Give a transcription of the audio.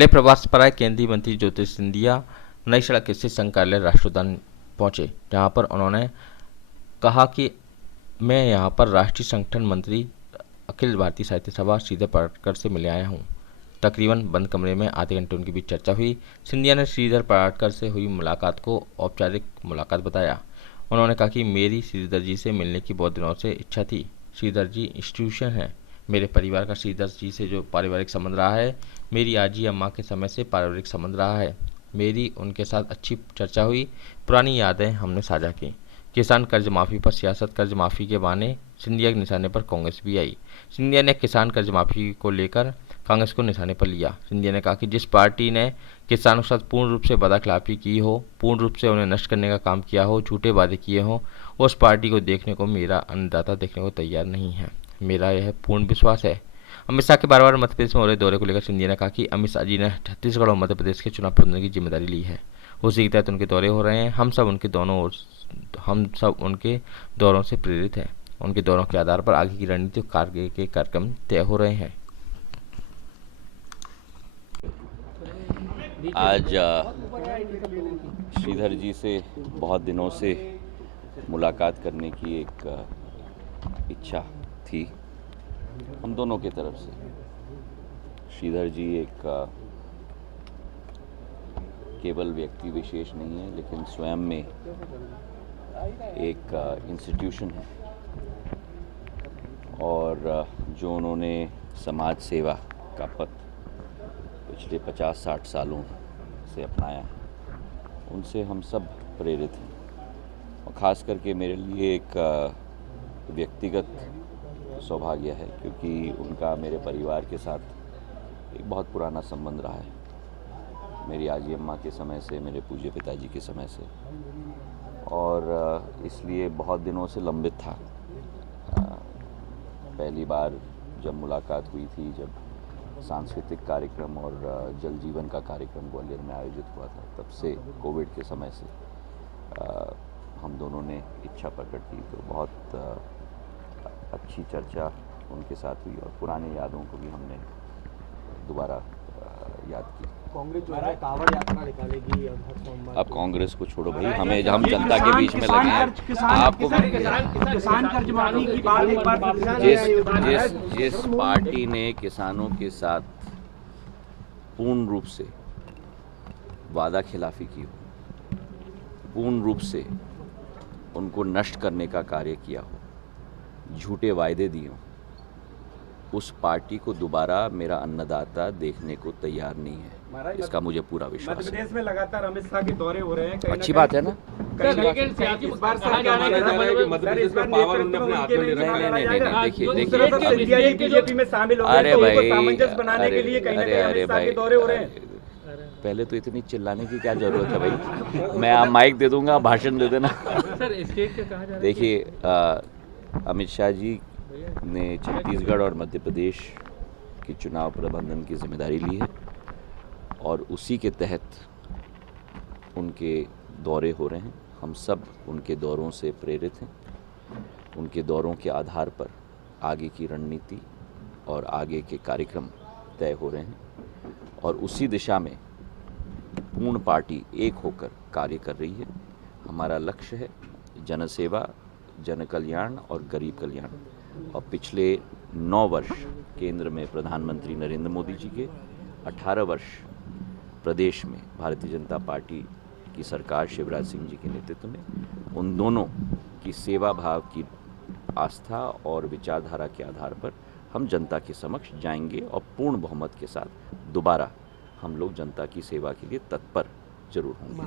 कल प्रवास पर आए केंद्रीय मंत्री ज्योतिष सिंधिया नई सड़क स्थित संघ कार्यालय राष्ट्रोद्यान पहुंचे, जहां पर उन्होंने कहा कि मैं यहां पर राष्ट्रीय संगठन मंत्री अखिल भारतीय साहित्य सभा श्रीधर पराडकर से मिले आया हूं। तकरीबन बंद कमरे में आधे घंटे उनके बीच चर्चा हुई। सिंधिया ने श्रीधर पराडकर से हुई मुलाकात को औपचारिक मुलाकात बताया। उन्होंने कहा कि मेरी श्रीधर जी से मिलने की बहुत दिनों से इच्छा थी। श्रीधर जी इंस्टीट्यूशन है। मेरे परिवार का श्रीधर जी से जो पारिवारिक संबंध रहा है, मेरी आजी अम्मा के समय से पारिवारिक संबंध रहा है। मेरी उनके साथ अच्छी चर्चा हुई, पुरानी यादें हमने साझा की। किसान कर्ज माफ़ी पर सियासत, कर्ज माफ़ी के बहाने सिंधिया के निशाने पर कांग्रेस भी आई। सिंधिया ने किसान कर्ज माफ़ी को लेकर कांग्रेस को निशाने पर लिया। सिंधिया ने कहा कि जिस पार्टी ने किसानों के साथ पूर्ण रूप से वादाखिलाफी की हो, पूर्ण रूप से उन्हें नष्ट करने का काम किया हो, झूठे वादे किए हों, उस पार्टी को देखने को मेरा अन्नदाता देखने को तैयार नहीं है। मेरा यह पूर्ण विश्वास है। अमित शाह के बार बार मध्य प्रदेश में हो रहे दौरे को लेकर सिंधिया ने कहा कि अमित शाह जी ने छत्तीसगढ़ और मध्य प्रदेश के चुनाव प्रबंधन की जिम्मेदारी ली है। उसी के तहत उनके दौरे हो रहे हैं। हम सब उनके दौरों से प्रेरित हैं। उनके दौरों के आधार पर आगे की रणनीति कार्य के कार्यक्रम तय हो रहे हैं। आज श्रीधर जी से बहुत दिनों से मुलाकात करने की एक इच्छा थी हम दोनों की तरफ से। श्रीधर जी एक केवल व्यक्ति विशेष नहीं है, लेकिन स्वयं में एक इंस्टीट्यूशन है, और जो उन्होंने समाज सेवा का पथ पिछले 50-60 सालों से अपनाया, उनसे हम सब प्रेरित हैं। और ख़ास करके मेरे लिए एक व्यक्तिगत सौभाग्य है, क्योंकि उनका मेरे परिवार के साथ एक बहुत पुराना संबंध रहा है। मेरी आजी अम्मा के समय से, मेरे पूज्य पिताजी के समय से, और इसलिए बहुत दिनों से लंबित था। पहली बार जब मुलाकात हुई थी, जब सांस्कृतिक कार्यक्रम और जल जीवन का कार्यक्रम ग्वालियर में आयोजित हुआ था, तब से कोविड के समय से हम दोनों ने इच्छा प्रकट की। तो बहुत अच्छी चर्चा उनके साथ हुई और पुरानी यादों को भी हमने दोबारा याद की। कांग्रेस जो है कांवड़ यात्रा निकालेगी अब कांग्रेस को छोड़ो भाई, हम जनता के बीच में लगे हैं। आपको किसान कर्ज माफी की बात एक बार जिस पार्टी ने किसानों के साथ पूर्ण रूप से वादा खिलाफी की हो, पूर्ण रूप से उनको नष्ट करने का कार्य किया हो, झूठे वायदे दिए हों, उस पार्टी को दोबारा मेरा अन्नदाता देखने को तैयार नहीं है। इसका मुझे पूरा विश्वास है। मध्य प्रदेश में लगातार अमित शाह के दौरे हो रहे हैं। अच्छी बात है ना। बीजेपी में शामिल हो गए, अरे भाई, सामंजस्य बनाने के लिए कहीं ना कहीं अमित शाह के दौरे हो रहे हैं। पहले तो इतनी चिल्लाने की क्या जरूरत है भाई। मैं आप माइक दे दूंगा, भाषण दे देना। देखिए, अमित शाह जी ने छत्तीसगढ़ और मध्य प्रदेश के चुनाव प्रबंधन की जिम्मेदारी ली है, और उसी के तहत उनके दौरे हो रहे हैं। हम सब उनके दौरों से प्रेरित हैं। उनके दौरों के आधार पर आगे की रणनीति और आगे के कार्यक्रम तय हो रहे हैं, और उसी दिशा में पूर्ण पार्टी एक होकर कार्य कर रही है। हमारा लक्ष्य है जनसेवा, जन कल्याण और गरीब कल्याण। और पिछले 9 वर्ष केंद्र में प्रधानमंत्री नरेंद्र मोदी जी के, 18 वर्ष प्रदेश में भारतीय जनता पार्टी की सरकार शिवराज सिंह जी के नेतृत्व में, उन दोनों की सेवा भाव की आस्था और विचारधारा के आधार पर हम जनता के समक्ष जाएंगे, और पूर्ण बहुमत के साथ दोबारा हम लोग जनता की सेवा के लिए तत्पर जरूर होंगे।